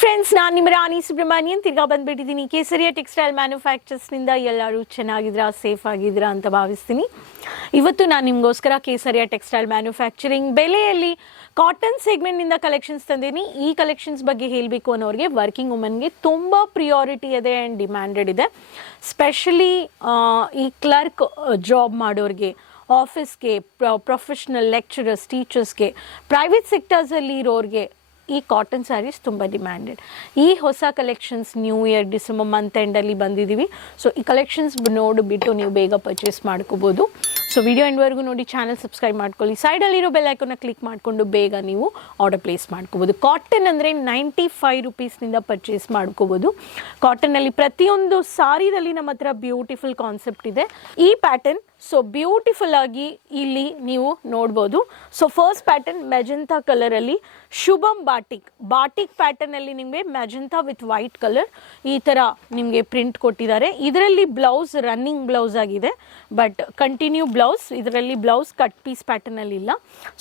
Friends, ನಾನು ನಿಮ್ಮ ರಾಣಿ ಸುಬ್ರಹ್ಮಣ್ಯನ್ ತಿರ್ಗಾ ಬಂದ್ಬಿಟ್ಟಿದ್ದೀನಿ. ಕೇಸರಿಯ ಟೆಕ್ಸ್ಟೈಲ್ ಮ್ಯಾನುಫ್ಯಾಕ್ಚರ್ಸ್ನಿಂದ ಎಲ್ಲರೂ ಚೆನ್ನಾಗಿದ್ದೀರಾ, ಸೇಫ್ ಆಗಿದ್ದೀರಾ ಅಂತ ಭಾವಿಸ್ತೀನಿ. ಇವತ್ತು ನಾನು ನಿಮಗೋಸ್ಕರ ಕೇಸರಿಯ ಟೆಕ್ಸ್ಟೈಲ್ ಮ್ಯಾನುಫ್ಯಾಕ್ಚರಿಂಗ್ ಬೆಲೆಯಲ್ಲಿ ಕಾಟನ್ ಸೆಗ್ಮೆಂಟ್ನಿಂದ ಕಲೆಕ್ಷನ್ಸ್ ತಂದೀನಿ. ಈ ಕಲೆಕ್ಷನ್ಸ್ ಬಗ್ಗೆ ಹೇಳಬೇಕು ಅನ್ನೋರಿಗೆ, ವರ್ಕಿಂಗ್ ವುಮೆನ್ಗೆ ತುಂಬ ಪ್ರಿಯಾರಿಟಿ ಇದೆ ಆ್ಯಂಡ್ ಡಿಮ್ಯಾಂಡೆಡ್ ಇದೆ. ಸ್ಪೆಷಲಿ ಈ ಕ್ಲರ್ಕ್ ಜಾಬ್ ಮಾಡೋರಿಗೆ, ಆಫೀಸ್ಗೆ, ಪ್ರೊಫೆಷ್ನಲ್ ಲೆಕ್ಚರರ್ಸ್, ಟೀಚರ್ಸ್ಗೆ, ಪ್ರೈವೇಟ್ ಸೆಕ್ಟರ್ಸಲ್ಲಿ ಇರೋರಿಗೆ ಈ ಕಾಟನ್ ಸ್ಯಾರೀಸ್ ತುಂಬ ಡಿಮ್ಯಾಂಡೆಡ್. ಈ ಹೊಸ collections new year December month ಎಂಡಲ್ಲಿ ಬಂದಿದ್ದೀವಿ. ಸೊ ಈ ಕಲೆಕ್ಷನ್ಸ್ ನೋಡಿಬಿಟ್ಟು ನೀವು ಬೇಗ ಪರ್ಚೇಸ್ ಮಾಡ್ಕೋಬೋದು. ಸೊ ವಿಡಿಯೋ ಎಂಡ್ವರೆಗೂ ನೋಡಿ, ಚಾನಲ್ ಸಬ್ಸ್ಕ್ರೈಬ್ ಮಾಡ್ಕೊಳ್ಳಿ, ಸೈಡಲ್ಲಿರೋ ಬೆಲ್ ಐಕನ್ನ ಕ್ಲಿಕ್ ಮಾಡಿಕೊಂಡು ಬೇಗ ನೀವು ಆರ್ಡರ್ ಪ್ಲೇಸ್ ಮಾಡ್ಕೋಬೋದು. ಕಾಟನ್ ಅಂದರೆ 95 ರೂಪೀಸ್ನಿಂದ ಪರ್ಚೇಸ್ ಮಾಡ್ಕೋಬೋದು. ಕಾಟನಲ್ಲಿ ಪ್ರತಿಯೊಂದು ಸಾರಿದಲ್ಲಿ ನಮ್ಮ ಹತ್ರ ಬ್ಯೂಟಿಫುಲ್ ಕಾನ್ಸೆಪ್ಟ್ ಇದೆ. ಈ ಪ್ಯಾಟರ್ನ್ ಸೊ ಬ್ಯೂಟಿಫುಲ್ ಆಗಿ ಇಲ್ಲಿ ನೀವು ನೋಡ್ಬೋದು. ಸೊ ಫಸ್ಟ್ ಪ್ಯಾಟರ್ನ್ ಮೆಜೆಂಟಾ ಕಲರಲ್ಲಿ ಶುಭಂ ಬಾಟಿಕ್ ಪ್ಯಾಟರ್ನ್ ಅಲ್ಲಿ ನಿಮಗೆ ಮೆಜೆಂಟಾ ವಿತ್ ವೈಟ್ ಕಲರ್ ಈ ತರ ನಿಮಗೆ ಪ್ರಿಂಟ್ ಕೊಟ್ಟಿದ್ದಾರೆ. ಇದರಲ್ಲಿ ಬ್ಲೌಸ್ ರನ್ನಿಂಗ್ ಬ್ಲೌಸ್ ಆಗಿದೆ, ಬಟ್ ಕಂಟಿನ್ಯೂ ಬ್ಲೌಸ್, ಇದರಲ್ಲಿ ಬ್ಲೌಸ್ ಕಟ್ ಪೀಸ್ ಪ್ಯಾಟರ್ನ್ ಅಲ್ಲಿ ಇಲ್ಲ.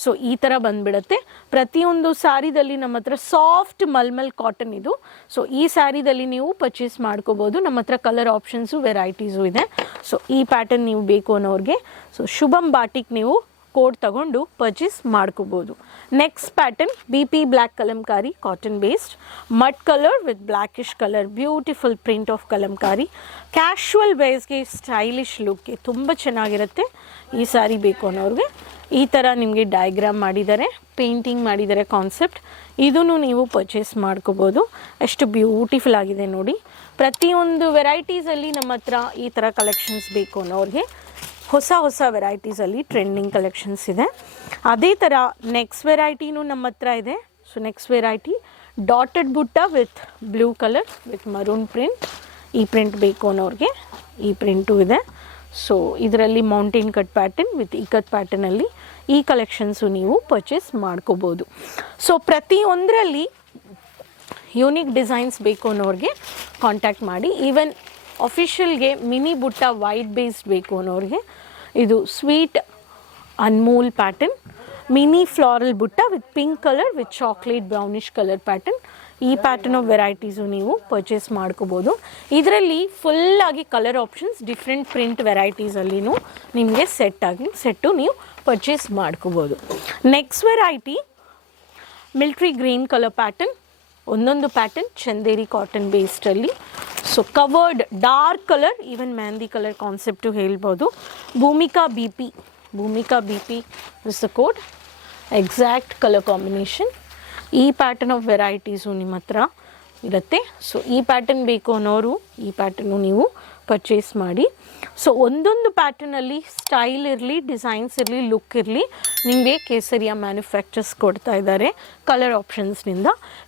ಸೊ ಈ ತರ ಬಂದ್ಬಿಡುತ್ತೆ. ಪ್ರತಿಯೊಂದು ಸ್ಯಾರಿದಲ್ಲಿ ನಮ್ಮ ಹತ್ರ ಸಾಫ್ಟ್ ಮಲ್ಮಲ್ ಕಾಟನ್ ಇದು. ಸೊ ಈ ಸ್ಯಾರಿದಲ್ಲಿ ನೀವು ಪರ್ಚೇಸ್ ಮಾಡ್ಕೋಬಹುದು. ನಮ್ಮ ಹತ್ರ ಕಲರ್ ಆಪ್ಷನ್ಸು ವೆರೈಟೀಸು ಇದೆ. ಸೊ ಈ ಪ್ಯಾಟರ್ನ್ ನೀವು ಬೇಕು ಅನ್ನೋರಿಗೆ ಸೊ ಶುಭಂ ಬಾಟಿಕ್ ನೀವು ಕೋಡ್ ತಗೊಂಡು ಪರ್ಚೇಸ್ ಮಾಡ್ಕೋಬಹುದು. Next pattern BP black Kalamkari cotton based mud colour with blackish colour, beautiful print of Kalamkari. Casual ವೇಸ್ಗೆ, ಸ್ಟೈಲಿಶ್ ಲುಕ್ಗೆ ತುಂಬ ಚೆನ್ನಾಗಿರುತ್ತೆ. ಈ ಸಾರಿ ಬೇಕು ಅನ್ನೋರಿಗೆ ಈ ಥರ ನಿಮಗೆ ಡಯಾಗ್ರಾಮ್ ಮಾಡಿದ್ದಾರೆ, ಪೇಂಟಿಂಗ್ ಮಾಡಿದ್ದಾರೆ ಕಾನ್ಸೆಪ್ಟ್. ಇದನ್ನು ನೀವು ಪರ್ಚೇಸ್ ಮಾಡ್ಕೋಬೋದು. ಎಷ್ಟು ಬ್ಯೂಟಿಫುಲ್ ಆಗಿದೆ ನೋಡಿ. ಪ್ರತಿಯೊಂದು ವೆರೈಟೀಸಲ್ಲಿ ನಮ್ಮ ಹತ್ರ ಈ ಥರ ಕಲೆಕ್ಷನ್ಸ್ ಬೇಕು ಅನ್ನೋರಿಗೆ ಹೊಸ ವೆರೈಟೀಸಲ್ಲಿ ಟ್ರೆಂಡಿಂಗ್ ಕಲೆಕ್ಷನ್ಸ್ ಇದೆ. ಅದೇ ಥರ ನೆಕ್ಸ್ಟ್ ವೆರೈಟಿನೂ ನಮ್ಮ ಹತ್ರ ಇದೆ. So next variety dotted butta with blue colour with maroon print. ಈ ಪ್ರಿಂಟ್ ಬೇಕು ಅನ್ನೋರಿಗೆ ಈ ಪ್ರಿಂಟು ಇದೆ. ಸೊ ಇದರಲ್ಲಿ mountain cut pattern with ikat ಪ್ಯಾಟರ್ನಲ್ಲಿ ಈ ಕಲೆಕ್ಷನ್ಸು ನೀವು ಪರ್ಚೇಸ್ ಮಾಡ್ಕೋಬೋದು. ಸೊ ಪ್ರತಿಯೊಂದರಲ್ಲಿ ಯೂನಿಕ್ ಡಿಸೈನ್ಸ್ ಬೇಕು ಅನ್ನೋರಿಗೆ ಕಾಂಟ್ಯಾಕ್ಟ್ ಮಾಡಿ. ಈವನ್ ಅಫಿಷಿಯಲ್ಗೆ ಮಿನಿ ಬುಟ್ಟ ವೈಟ್ ಬೇಸ್ಡ್ ಬೇಕು ಅನ್ನೋರಿಗೆ ಇದು sweet Anmol pattern, mini floral butta with pink colour with chocolate brownish colour pattern. ಈ ಪ್ಯಾಟರ್ನ್ ಆಫ್ ವೆರೈಟೀಸು ನೀವು ಪರ್ಚೇಸ್ ಮಾಡ್ಕೋಬೋದು. ಇದರಲ್ಲಿ ಫುಲ್ಲಾಗಿ ಕಲರ್ ಆಪ್ಷನ್ಸ್, ಡಿಫ್ರೆಂಟ್ ಪ್ರಿಂಟ್ ವೆರೈಟೀಸಲ್ಲಿನೂ ನಿಮಗೆ ಸೆಟ್ಟು ನೀವು ಪರ್ಚೇಸ್ ಮಾಡ್ಕೋಬೋದು. Next variety military green colour pattern. ಒಂದೊಂದು ಪ್ಯಾಟರ್ನ್ ಚಂದೇರಿ ಕಾಟನ್ ಬೇಸ್ಡಲ್ಲಿ. So covered dark colour, even mehndi colour concept ಹೇಳ್ಬೋದು. Bhoomika B P is the code, exact colour combination. ಈ ಪ್ಯಾಟರ್ನ್ ಆಫ್ ವೆರೈಟೀಸು ನಿಮ್ಮ ಹತ್ರ ಇರುತ್ತೆ. ಸೊ ಈ ಪ್ಯಾಟರ್ನ್ ಬೇಕು ಅನ್ನೋರು ಈ ಪ್ಯಾಟರ್ನು ನೀವು ಪರ್ಚೇಸ್ ಮಾಡಿ. ಸೊ ಒಂದೊಂದು ಪ್ಯಾಟರ್ನಲ್ಲಿ ಸ್ಟೈಲ್ ಇರಲಿ, ಡಿಸೈನ್ಸ್ ಇರಲಿ, ಲುಕ್ ಇರಲಿ, ನಿಮಗೆ ಕೇಸರಿಯ ಮ್ಯಾನುಫ್ಯಾಕ್ಚರ್ಸ್ ಕೊಡ್ತಾ ಇದ್ದಾರೆ ಕಲರ್ ಆಪ್ಷನ್ಸ್ನಿಂದ.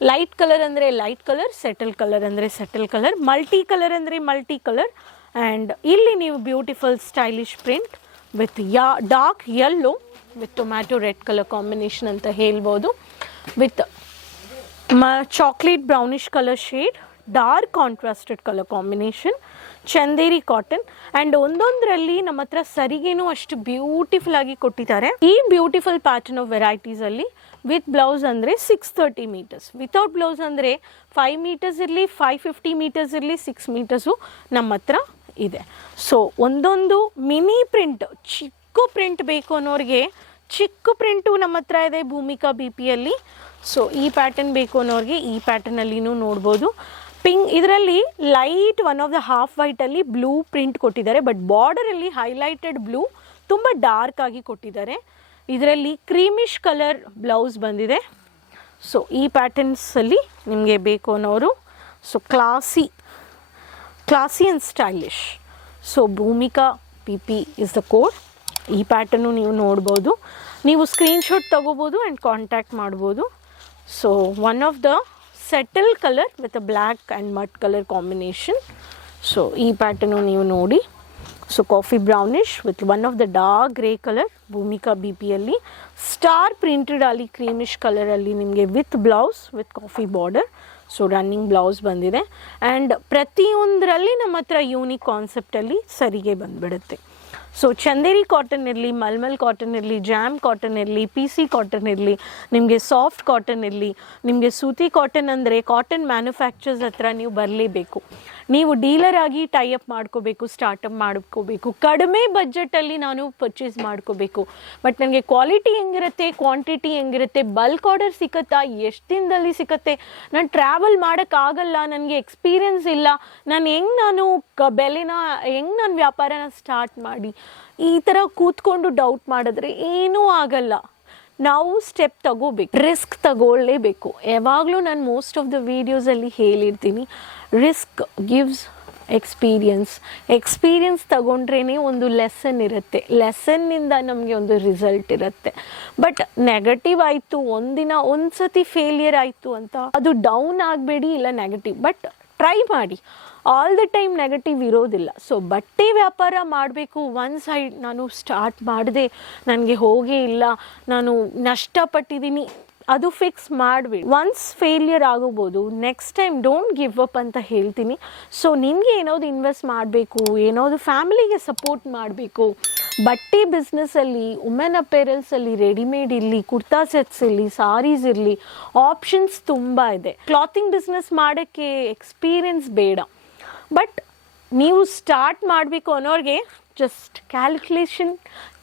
ಲೈಟ್ ಕಲರ್ ಅಂದರೆ ಲೈಟ್ ಕಲರ್, ಸೆಟಲ್ ಕಲರ್ ಅಂದರೆ ಸೆಟಲ್ ಕಲರ್, ಮಲ್ಟಿ ಕಲರ್ ಅಂದರೆ ಮಲ್ಟಿ ಕಲರ್. ಆ್ಯಂಡ್ ಇಲ್ಲಿ ನೀವು beautiful stylish print with dark yellow with tomato red colour combination ಅಂತ ಹೇಳ್ಬೋದು. With chocolate brownish colour shade, dark contrasted colour combination, Chanderi cotton. And ಒಂದೊಂದರಲ್ಲಿ ನಮ್ಮ ಹತ್ರ ಸರಿಗೇನು ಅಷ್ಟು ಬ್ಯೂಟಿಫುಲ್ ಆಗಿ ಕೊಟ್ಟಿದ್ದಾರೆ. ಈ ಬ್ಯೂಟಿಫುಲ್ ಪ್ಯಾಟರ್ನ್ ಆಫ್ ವೆರೈಟೀಸಲ್ಲಿ ವಿತ್ ಬ್ಲೌಸ್ ಅಂದರೆ 630 ಮೀಟರ್ಸ್, ವಿತೌಟ್ ಬ್ಲೌಸ್ ಅಂದರೆ 5 ಮೀಟರ್ಸ್ ಇರಲಿ, 550 ಮೀಟರ್ಸ್ ಇರಲಿ, 6 ಮೀಟರ್ಸು ನಮ್ಮ ಹತ್ರ ಇದೆ. ಸೊ ಒಂದೊಂದು ಮಿನಿ ಪ್ರಿಂಟ್, ಚಿಕ್ಕ ಪ್ರಿಂಟ್ ಬೇಕು ಅನ್ನೋರಿಗೆ ಚಿಕ್ಕ ಪ್ರಿಂಟು ನಮ್ಮ ಹತ್ರ ಇದೆ ಭೂಮಿಕಾ BPಯಲ್ಲಿ. ಸೊ ಈ ಪ್ಯಾಟರ್ನ್ ಬೇಕು ಅನ್ನೋರಿಗೆ ಈ ಪ್ಯಾಟರ್ನಲ್ಲಿನೂ ನೋಡ್ಬೋದು. ಇದರಲ್ಲಿ light one of the half ವೈಟಲ್ಲಿ ಬ್ಲೂ ಪ್ರಿಂಟ್ ಕೊಟ್ಟಿದ್ದಾರೆ, ಬಟ್ ಬಾರ್ಡರಲ್ಲಿ ಹೈಲೈಟೆಡ್ ಬ್ಲೂ ತುಂಬ ಡಾರ್ಕ್ ಆಗಿ ಕೊಟ್ಟಿದ್ದಾರೆ. ಇದರಲ್ಲಿ ಕ್ರೀಮಿಶ್ ಕಲರ್ ಬ್ಲೌಸ್ ಬಂದಿದೆ. ಸೊ ಈ ಪ್ಯಾಟರ್ನ್ಸಲ್ಲಿ ನಿಮಗೆ ಬೇಕು ಅನ್ನೋರು so classy and stylish. So Bhumika BP is the code. ಈ ಪ್ಯಾಟರ್ನು ನೀವು ನೋಡ್ಬೋದು. ನೀವು ಸ್ಕ್ರೀನ್ಶಾಟ್ ತಗೋಬೋದು ಆ್ಯಂಡ್ ಕಾಂಟ್ಯಾಕ್ಟ್ ಮಾಡ್ಬೋದು. So one of the subtle colour with a black and mud colour combination. So ಈ ಪ್ಯಾಟರ್ನು ನೀವು ನೋಡಿ. So coffee brownish with one of the dark grey colour Bhumika BPಯಲ್ಲಿ. ಸ್ಟಾರ್ ಪ್ರಿಂಟೆಡ್ ಅಲ್ಲಿ ಕ್ರೀಮಿಶ್ ಕಲರಲ್ಲಿ ನಿಮಗೆ with blouse with coffee border. So running blouse ಬಂದಿದೆ. And ಪ್ರತಿಯೊಂದರಲ್ಲಿ ನಮ್ಮ ಹತ್ರ ಯೂನಿಕ್ ಕಾನ್ಸೆಪ್ಟಲ್ಲಿ ಸರಿಗೆ ಬಂದುಬಿಡುತ್ತೆ. ಸೊ ಚಂದೇರಿ ಕಾಟನ್ ಇರಲಿ, ಮಲ್ಮಲ್ ಕಾಟನ್ ಇರಲಿ, ಜಾಮ್ ಕಾಟನ್ ಇರಲಿ, ಪಿ ಸಿ ಕಾಟನ್ ಇರಲಿ, ನಿಮಗೆ ಸಾಫ್ಟ್ ಕಾಟನ್ ಇರಲಿ, ನಿಮಗೆ ಸೂತಿ ಕಾಟನ್ ಅಂದರೆ ಕಾಟನ್ ಮ್ಯಾನುಫ್ಯಾಕ್ಚರ್ಸ್ ಹತ್ರ ನೀವು ಬರಲೇಬೇಕು. ನೀವು ಡೀಲರ್ ಆಗಿ ಟೈಅಪ್ ಮಾಡ್ಕೋಬೇಕು, ಸ್ಟಾರ್ಟಪ್ ಮಾಡ್ಕೋಬೇಕು. ಕಡಿಮೆ ಬಜೆಟಲ್ಲಿ ನಾನು ಪರ್ಚೇಸ್ ಮಾಡ್ಕೋಬೇಕು. ಬಟ್ ನನಗೆ ಕ್ವಾಲಿಟಿ ಹೆಂಗಿರುತ್ತೆ, ಕ್ವಾಂಟಿಟಿ ಹೆಂಗಿರುತ್ತೆ, ಬಲ್ಕ್ ಆರ್ಡರ್ ಸಿಗುತ್ತಾ, ಎಷ್ಟು ದಿನದಲ್ಲಿ ಸಿಗುತ್ತೆ, ನಾನು ಟ್ರಾವೆಲ್ ಮಾಡೋಕ್ಕಾಗಲ್ಲ, ನನಗೆ ಎಕ್ಸ್ಪೀರಿಯನ್ಸ್ ಇಲ್ಲ, ನಾನು ಬೆಲೆನ ನಾನು ವ್ಯಾಪಾರನ ಸ್ಟಾರ್ಟ್ ಮಾಡಿ, ಈ ಥರ ಕೂತ್ಕೊಂಡು ಡೌಟ್ ಮಾಡಿದ್ರೆ ಏನೂ ಆಗಲ್ಲ. ನಾವು ಸ್ಟೆಪ್ ತಗೋಬೇಕು, ರಿಸ್ಕ್ ತಗೊಳ್ಳೇಬೇಕು. ಯಾವಾಗಲೂ ನಾನು ಮೋಸ್ಟ್ ಆಫ್ ದ ವೀಡಿಯೋಸಲ್ಲಿ ಹೇಳಿರ್ತೀನಿ, ರಿಸ್ಕ್ ಗಿವ್ಸ್ ಎಕ್ಸ್ಪೀರಿಯನ್ಸ್ ತಗೊಂಡ್ರೇ ಒಂದು ಲೆಸನ್ ಇರುತ್ತೆ, ಲೆಸನ್ನಿಂದ ನಮಗೆ ಒಂದು ರಿಸಲ್ಟ್ ಇರುತ್ತೆ. ಬಟ್ ನೆಗೆಟಿವ್ ಆಯಿತು, ಒಂದು ಸತಿ ಫೇಲಿಯರ್ ಆಯಿತು ಅಂತ ಅದು ಡೌನ್ ಆಗಬೇಡಿ, ಇಲ್ಲ ನೆಗೆಟಿವ್, ಬಟ್ ಟ್ರೈ ಮಾಡಿ. ಆಲ್ ದ ಟೈಮ್ ನೆಗೆಟಿವ್ ಇರೋದಿಲ್ಲ. ಸೊ ಬಟ್ಟೆ ವ್ಯಾಪಾರ ಮಾಡಬೇಕು, ಒನ್ ಸೈಡ್ ನಾನು ಸ್ಟಾರ್ಟ್ ಮಾಡಿದೆ, ನನಗೆ ಹೋಗೇ ಇಲ್ಲ, ನಾನು ನಷ್ಟಪಟ್ಟಿದ್ದೀನಿ, ಅದು ಫಿಕ್ಸ್ ಮಾಡಬೇಡಿ. ಒನ್ಸ್ ಫೇಲಿಯರ್ ಆಗೋಗ್ಬೋದು, next time don't give up ಅಂತ ಹೇಳ್ತೀನಿ. ಸೊ ನಿನಗೆ ಏನಾದ್ರು ಇನ್ವೆಸ್ಟ್ ಮಾಡಬೇಕು, ಏನಾದ್ರು ಫ್ಯಾಮಿಲಿಗೆ ಸಪೋರ್ಟ್ ಮಾಡಬೇಕು, ಬಟ್ಟೆ ಬಿಸ್ನೆಸ್ಸಲ್ಲಿ, ವುಮೆನ್ ಅಪೇರಲ್ಸಲ್ಲಿ, ರೆಡಿಮೇಡ್ ಇರಲಿ, ಕುರ್ತಾ ಸೆಟ್ಸ್ ಇರಲಿ, ಸಾರೀಸ್ ಇರಲಿ, ಆಪ್ಷನ್ಸ್ ತುಂಬ ಇದೆ. ಕ್ಲಾತಿಂಗ್ ಬಿಸ್ನೆಸ್ ಮಾಡೋಕ್ಕೆ ಎಕ್ಸ್ಪೀರಿಯನ್ಸ್ ಬೇಡ, ಬಟ್ ನೀವು ಸ್ಟಾರ್ಟ್ ಮಾಡಬೇಕು ಅನ್ನೋರಿಗೆ ಜಸ್ಟ್ ಕ್ಯಾಲ್ಕುಲೇಷನ್,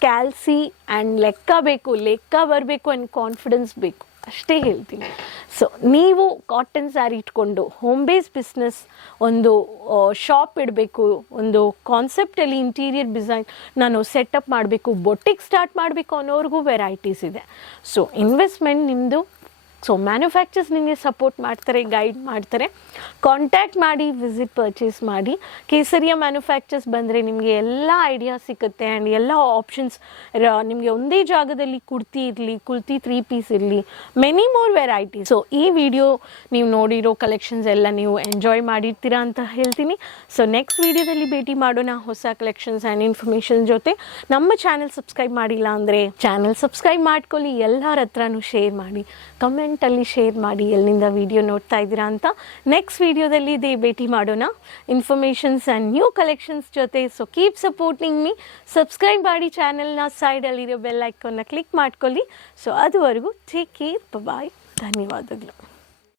ಕ್ಯಾಲ್ಸಿ ಆ್ಯಂಡ್ ಲೆಕ್ಕ ಬರಬೇಕು ಆ್ಯಂಡ್ ಕಾನ್ಫಿಡೆನ್ಸ್ ಬೇಕು, ಅಷ್ಟೇ ಹೇಳ್ತೀನಿ. ಸೊ ನೀವು ಕಾಟನ್ ಸ್ಯಾರಿ ಇಟ್ಕೊಂಡು ಹೋಮ್ ಬೇಸ್ ಬಿಸ್ನೆಸ್, ಒಂದು ಶಾಪ್ ಇಡಬೇಕು, ಒಂದು ಕಾನ್ಸೆಪ್ಟಲ್ಲಿ ಇಂಟೀರಿಯರ್ ಡಿಸೈನ್ ನಾನು ಸೆಟಪ್ ಮಾಡಬೇಕು, ಬೊಟ್ಟಿಗೆ ಸ್ಟಾರ್ಟ್ ಮಾಡಬೇಕು ಅನ್ನೋರ್ಗೂ ವೆರೈಟೀಸ್ ಇದೆ. ಸೊ ಇನ್ವೆಸ್ಟ್ಮೆಂಟ್ ನಿಮ್ಮದು. ಸೊ ಮ್ಯಾನುಫ್ಯಾಕ್ಚರ್ಸ್ ನಿಮಗೆ ಸಪೋರ್ಟ್ ಮಾಡ್ತಾರೆ, ಗೈಡ್ ಮಾಡ್ತಾರೆ. ಕಾಂಟ್ಯಾಕ್ಟ್ ಮಾಡಿ, ವಿಸಿಟ್ ಪರ್ಚೇಸ್ ಮಾಡಿ. ಕೇಸರಿಯ ಮ್ಯಾನುಫ್ಯಾಕ್ಚರ್ಸ್ ಬಂದರೆ ನಿಮಗೆ ಎಲ್ಲ ಐಡಿಯಾ ಸಿಗುತ್ತೆ ಆ್ಯಂಡ್ ಎಲ್ಲ ಆಪ್ಷನ್ಸ್ ನಿಮಗೆ ಒಂದೇ ಜಾಗದಲ್ಲಿ ಕುರ್ತಿ ಇರಲಿ, ಕುರ್ತಿ 3 ಪೀಸ್ ಇರಲಿ, ಮೆನಿ ಮೋರ್ ವೆರೈಟೀಸ್. ಸೊ ಈ ವಿಡಿಯೋ ನೀವು ನೋಡಿರೋ ಕಲೆಕ್ಷನ್ಸ್ ಎಲ್ಲ ನೀವು ಎಂಜಾಯ್ ಮಾಡಿರ್ತೀರಾ ಅಂತ ಹೇಳ್ತೀನಿ. ಸೊ ನೆಕ್ಸ್ಟ್ ವಿಡಿಯೋದಲ್ಲಿ ಭೇಟಿ ಮಾಡೋಣ ಹೊಸ ಕಲೆಕ್ಷನ್ಸ್ ಆ್ಯಂಡ್ ಇನ್ಫಾರ್ಮೇಷನ್ ಜೊತೆ. ನಮ್ಮ ಚಾನೆಲ್ ಸಬ್ಸ್ಕ್ರೈಬ್ ಮಾಡಿಲ್ಲ ಅಂದರೆ ಚಾನೆಲ್ ಸಬ್ಸ್ಕ್ರೈಬ್ ಮಾಡ್ಕೊಳ್ಳಿ, ಎಲ್ಲರ ಹತ್ರನೂ ಶೇರ್ ಮಾಡಿ, ಕಮೆಂಟಲ್ಲಿ ಶೇರ್ ಮಾಡಿ ಎಲ್ಲಿಂದ ವಿಡಿಯೋ ನೋಡ್ತಾ ಇದ್ದೀರಾ ಅಂತ. ನೆಕ್ಸ್ಟ್ ವಿಡಿಯೋದಲ್ಲಿ ಇದೇ ಭೇಟಿ ಮಾಡೋಣ ಇನ್ಫಾರ್ಮೇಷನ್ಸ್ ಆ್ಯಂಡ್ ನ್ಯೂ ಕಲೆಕ್ಷನ್ಸ್ ಜೊತೆ. So keep supporting me, subscribe ಮಾಡಿ ಚಾನೆಲ್ನ, ಸೈಡಲ್ಲಿರೋ ಬೆಲ್ ಐಕಾನ್ನ ಕ್ಲಿಕ್ ಮಾಡ್ಕೊಳ್ಳಿ. ಸೊ ಅದುವರೆಗೂ ಟೇಕ್ ಕೇರ್, ಬಾಯ್, ಧನ್ಯವಾದಗಳು.